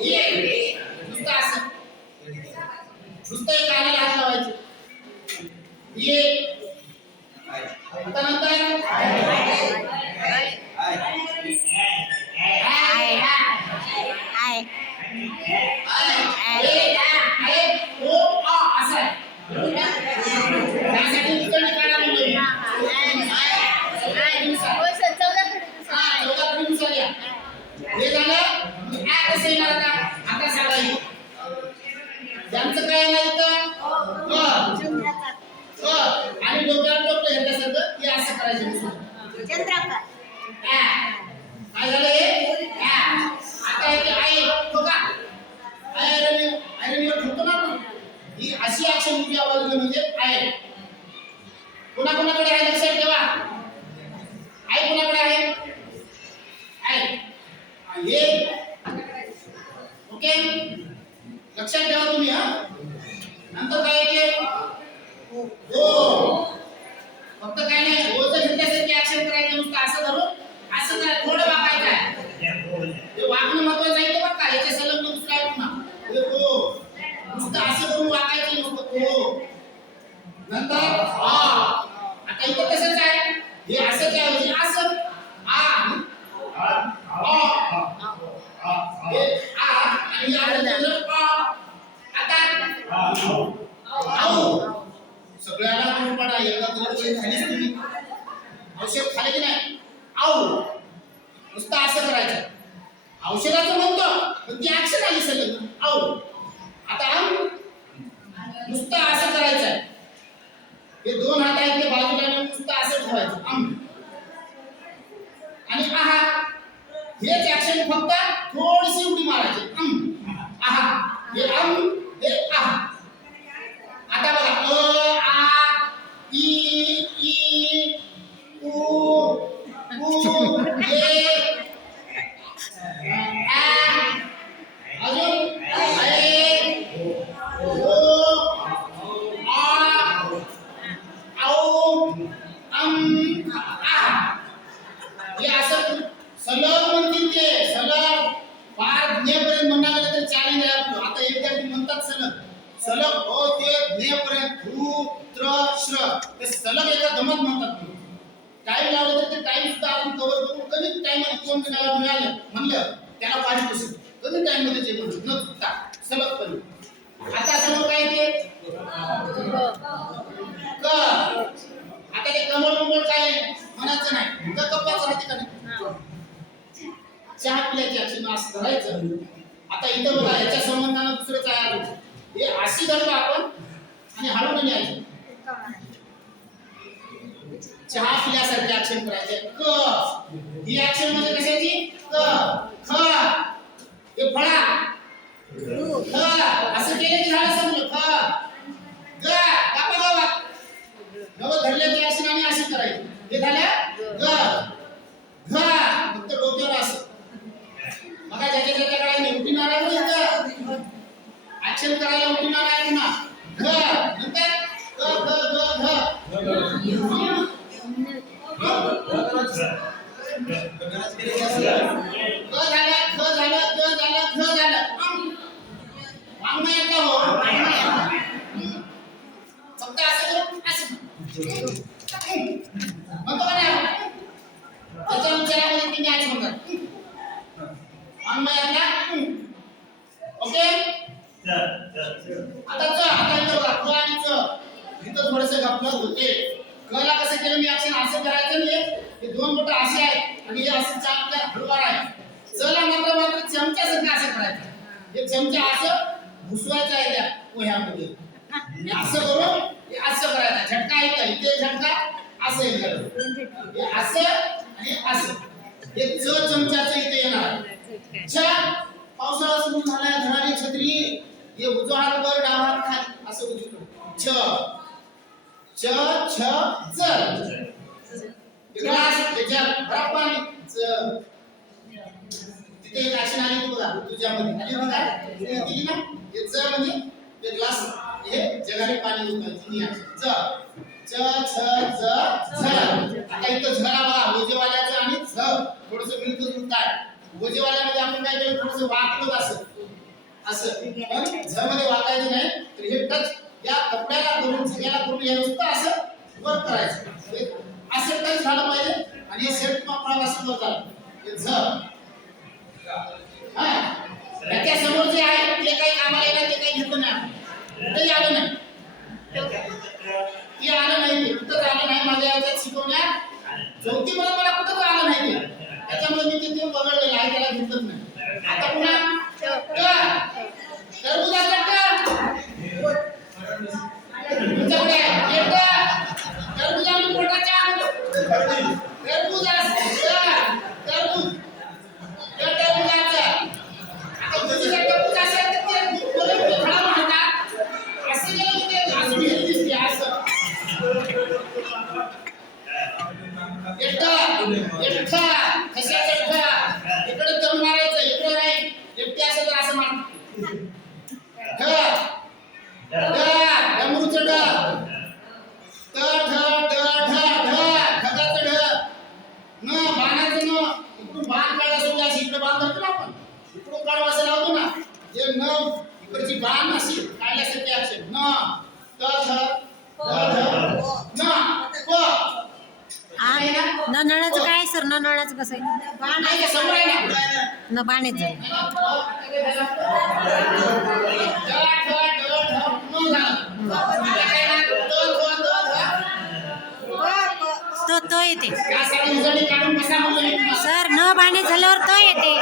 ये नुसतं असं नुसतं एक कानाला हात लावायचे ये डोक्यावर टोपलं घेतल्यासारखं ते असं करायचं नुसतं. आ. काय झालं हे. आता येते आई ठोका आय आय रवीवर ठोकतो ना आपण. ही अशी ऍक्शन उजव्या बाजूला म्हणजे आहे कोणा कोणाकडे आहे लक्षात ठेवा. आई कोणाकडे आहे? आहे हे ओके? लक्षात ठेवा तुम्ही हा. नंतर काय येते? हो फक्त काय नाही ओझं घेतल्यासारखी ऍक्शन करायचं नुसतं असं धरून असं करा थोडं वाकायचं आहे ते वागणं महत्वाचं आहे ते बघ का याच्या सलग दुसरा आहे पुन्हा हे हो नुसतं असं करून वाकायचं नुसतं हो नंतर आ आता इथं तसंच आहे हे असंच आहे म्हणजे असं आ आ हे आ आणि या नंतर आ आता आऊ सगळ्याला पण पडा एकदा तरी खालीच तुम्ही औषध खाले की नाही आऊ नुसतं असं करायचं. औषधाचं म्हणतो पण ती ऍक्शन आली सगळं. आऊ आता नुसतं असं करायचं. हे दोन हात आहेत ते बाजूला नुसतं असं ठेवायचं. आम आणि आहा. हेच ऍक्शन फक्त गेलं तर आपलं आता विद्यार्थी म्हणतात सलग. सलग हो ते ज्ञेपर्यंत धू त्र श्र ते सलग एका दमात म्हणतात. टाइम लावलं तर ते टाइम सुद्धा आपण कव्हर करू कमी टाइममध्ये कोण नाव मिळालं. म्हणलं त्याला पारितोषिक कमी टाइममध्ये जे म्हणू न चुकता सलग पण आता सलग काय ते? क. आता ते कमळ मुंबळ काय म्हणायचं नाही. क कप्पाच राहते का नाही चहा पिल्याची अक्षर मास धरायचं. आता इथं बघा याच्या संबंधानं दुसरं काय हे अशी धरलं आपण आणि हळून न्यायचं चहा पिल्यासारखे ऍक्शन करायचे. क. ही ऍक्शन म्हणजे कशाची? क. ख. हे फळा. ख. असं केलं की झालं समजलं. ख. ग. कापा गावात नवं धरल्याची ऍक्शन आणि अशी करायची. हे झालं ग घ फक्त डोक्यावर असं मग ज्याच्या ज्याच्याकडे मी उठी मारा इथं ऍक्शन करायला उठी मारा आहे पुन्हा घ नंतर ग ग ग घ ग झालं ख झालं ग झालं घ झालं वाङ्मय का हो हम्म. फक्त असं करून असं म्हणतो का नाही त्याच्या विचारामध्ये तीन ऍक्शन म्हणतात वाङ्मयातला ओके आता च आता इथं बघा आणि च इथं थोडंसं गप्प होते. क कसं केलं मी ऍक्शन असं करायचं नाही. हे दोन बोट असे आहेत आणि हे असं चाप त्या हलवार आहे चला मात्र मात्र चमचा चमच्यासारखं असं करायचं. हे चमचा असं घुसवायचं आहे त्या पोह्यामध्ये. असं करून हे असं करायचं. झटका येत इथे झटका. असं इथं हे असं आणि असं. हे च चमच्याचं इथे येणार छ पावसाळा सुरू झालाय धरारी छत्री. हे उजवा हात वर डावा हात खाली. असं उजवीकडे छ. च छ च ग्लास त्याच्यात भरा पाणी. तिथे एक अशी आली बघा तुझ्यामध्ये. आली बघा. दिली ना? हे च म्हणजे ते ग्लास हे जगाने पाणी होतं. च. च छ ज झ. आता इथं झरा बघा भोजेवाल्याचं आणि झ. थोडस मिळतं जुळतात भोजेवाल्यामध्ये आपण काय केलं? थोडस वाकलं असं असं. झ मध्ये वाकायचं नाही. तर हे टच या कपड्याला याला पूर्ण हे नुसतं असं वर करायचं. असं काही झालं पाहिजे आणि हे सेट तुम्हाला असं करतात झ हा त्याच्यासमोर जे आहे ते ఎట్లా? ఎట్లా? ఎక్కడ తమ్మ बाणाच कसं न बाणेच तो तो येते. सर न बाणे झाल्यावर तो येते.